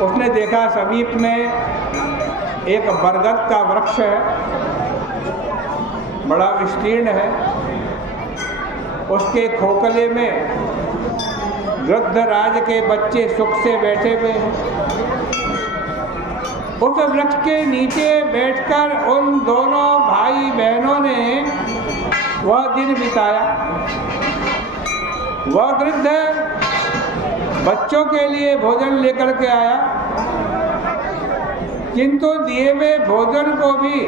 उसने देखा समीप में एक बरगद का वृक्ष है, बड़ा विस्तीर्ण है। उसके खोखले में गृद्धराज के बच्चे सुख से बैठे हुए हैं। उस वृक्ष के नीचे बैठकर उन दोनों भाई बहनों ने वह दिन बिताया। वह वृद्ध बच्चों के लिए भोजन लेकर के आया, किंतु दिए हुए भोजन को भी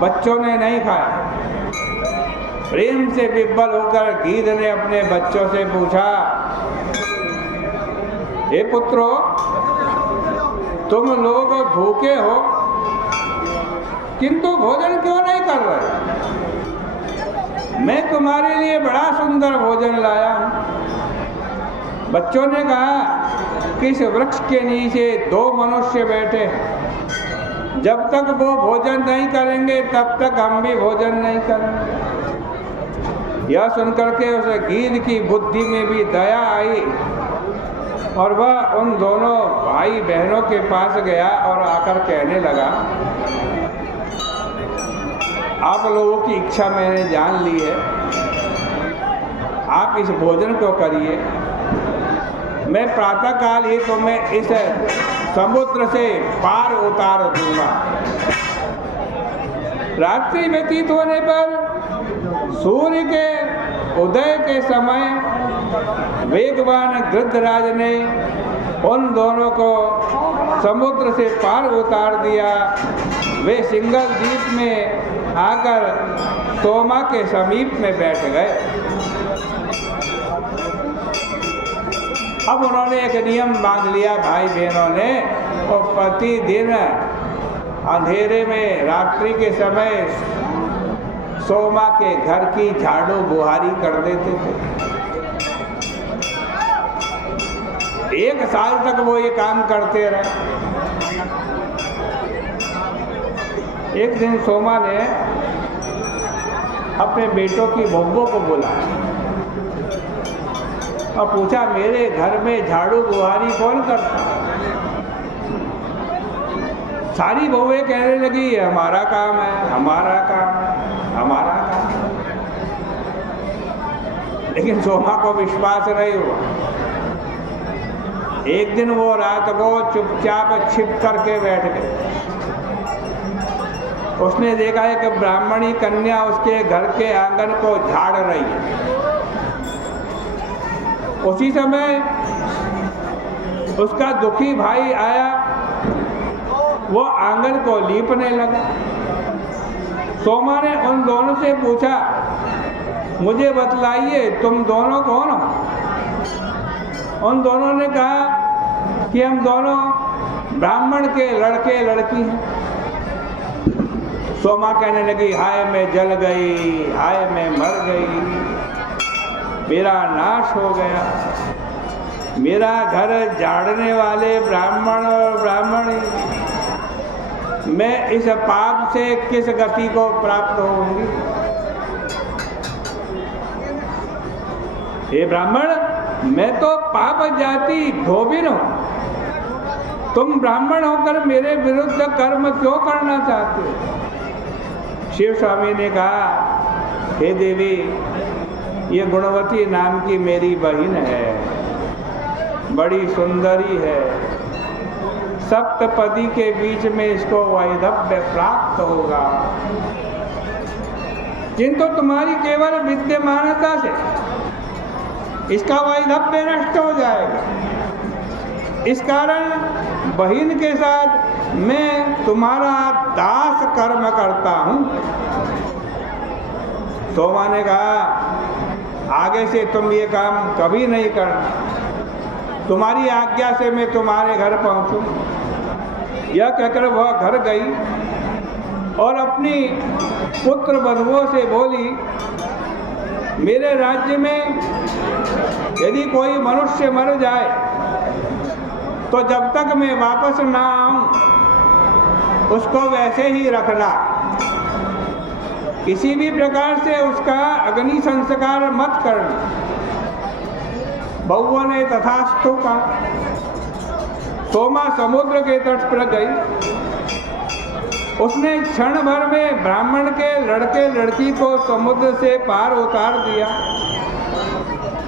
बच्चों ने नहीं खाया। प्रेम से विह्वल होकर गीध ने अपने बच्चों से पूछा, हे पुत्रों, तुम लोग भूखे हो किंतु भोजन क्यों नहीं कर रहे? मैं तुम्हारे लिए बड़ा सुंदर भोजन लाया हूँ। बच्चों ने कहा कि इस वृक्ष के नीचे दो मनुष्य बैठे हैं, जब तक वो भोजन नहीं करेंगे तब तक हम भी भोजन नहीं करेंगे। यह सुनकर के उसे गीध की बुद्धि में भी दया आई और वह उन दोनों भाई बहनों के पास गया और आकर कहने लगा, आप लोगों की इच्छा मैंने जान ली है, आप इस भोजन को करिए। मैं प्रातःकाल ही तुम्हें इस समुद्र से पार उतार दूंगा। रात्रि व्यतीत होने पर सूर्य के उदय के समय वेगवान गृद्धराज ने उन दोनों को समुद्र से पार उतार दिया। वे सिंगल द्वीप में आकर सोमा के समीप में बैठ गए। अब उन्होंने एक नियम बांध लिया भाई बहनों ने, और प्रतिदिन अंधेरे में रात्रि के समय सोमा के घर की झाड़ू बुहारी कर देते थे। 1 साल तक वो ये काम करते रहे। एक दिन सोमा ने अपने बेटों की बहुओं को बुलाया और पूछा, मेरे घर में झाड़ू बुहारी कौन करता? सारी बहुएं कहने लगी, हमारा काम है, हमारा काम है, हमारा काम है। लेकिन सोमा को विश्वास नहीं हुआ। एक दिन वो रात को चुपचाप छिप करके बैठ गए। उसने देखा है कि ब्राह्मणी कन्या उसके घर के आंगन को झाड़ रही है। उसी समय उसका दुखी भाई आया, वो आंगन को लीपने लगा। सोमा ने उन दोनों से पूछा, मुझे बतलाइए तुम दोनों कौन हो? उन दोनों ने कहा कि हम दोनों ब्राह्मण के लड़के लड़की हैं। सोमा कहने लगी, हाय मैं जल गई, हाय मैं मर गई, मेरा नाश हो गया। मेरा घर झाड़ने वाले ब्राह्मण और ब्राह्मणी, मैं इस पाप से किस गति को प्राप्त होंगी? हे ब्राह्मण, मैं तो पाप जाति धोबिन हूं। तुम ब्राह्मण होकर मेरे विरुद्ध कर्म क्यों करना चाहते हो? शिव स्वामी ने कहा, हे देवी, ये गुणवती नाम की मेरी बहन है, बड़ी सुंदरी है। सप्तपदी के बीच में इसको वैधव्य प्राप्त होगा, किंतु तुम्हारी केवल विद्यमानता से इसका वैधव्य नष्ट हो जाएगा। इस कारण बहन के साथ मैं तुम्हारा दास कर्म करता हूँ। सोमा ने कहा, आगे से तुम ये काम कभी नहीं करना, तुम्हारी आज्ञा से मैं तुम्हारे घर पहुँचूँ। यह कहकर वह घर गई और अपनी पुत्र बधुओं से बोली, मेरे राज्य में यदि कोई मनुष्य मर जाए तो जब तक मैं वापस ना आऊं उसको वैसे ही रखना, किसी भी प्रकार से उसका अग्नि संस्कार मत करना। बहुओं ने तथास्तु कहा। सोमा समुद्र के तट पर गई। उसने क्षण भर में ब्राह्मण के लड़के लड़की को समुद्र से पार उतार दिया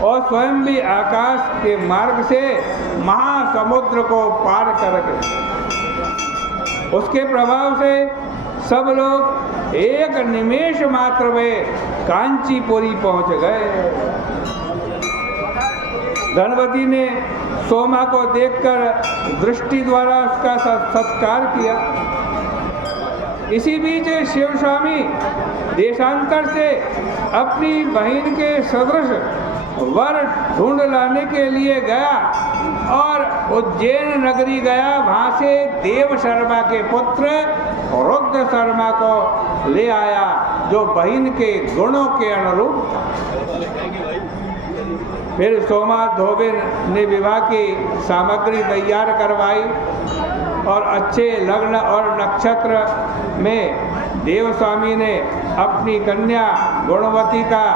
और स्वयं भी आकाश के मार्ग से महासमुद्र को पार कर गए। उसके प्रभाव से सब लोग एक निमेष मात्र में कांचीपुरी पहुंच गए। धनवती ने सोमा को देखकर दृष्टि द्वारा उसका सत्कार किया। इसी बीच शिव स्वामी देशांतर से अपनी बहन के सदृश वर ढूंढ लाने के लिए गया और उज्जैन नगरी गया। वहां से देव शर्मा के पुत्र रुद्र शर्मा को ले आया, जो बहन के गुणों के अनुरूप था। फिर सोमा धोबिन ने विवाह की सामग्री तैयार करवाई और अच्छे लग्न और नक्षत्र में देव स्वामी ने अपनी कन्या गुणवती का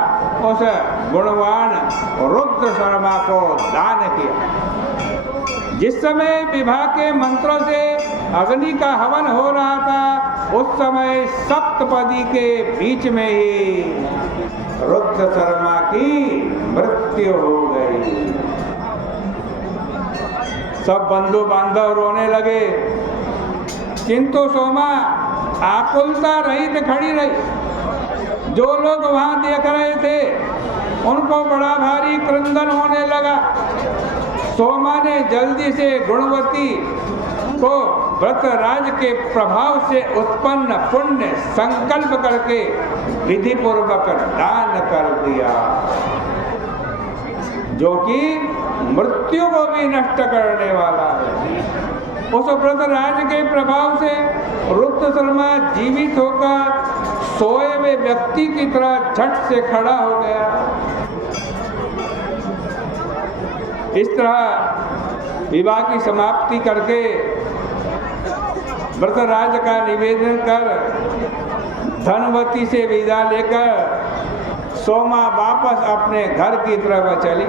उस गुणवान रुद्र शर्मा को दान किया। जिस समय विवाह के मंत्रों से अग्नि का हवन हो रहा था, उस समय सप्तपदी के बीच में ही रुद्र शर्मा की मृत्यु हो गई। सब बंधु बांधव रोने लगे, किंतु सोमा आकुलता रहित खड़ी रही। जो लोग वहां देख रहे थे उनको बड़ा भारी क्रंदन होने लगा। सोमा ने जल्दी से गुणवती को व्रतराज के प्रभाव से उत्पन्न पुण्य संकल्प करके विधि पूर्वक दान कर दिया, जो कि मृत्यु को भी नष्ट करने वाला है। उस व्रतराज के प्रभाव से रुद्र शर्मा जीवित होकर सोए हुए व्यक्ति की तरह झट से खड़ा हो गया। इस तरह विवाह की समाप्ति करके व्रतराज का निवेदन कर धनवती से विदा लेकर सोमा वापस अपने घर की तरफ चली।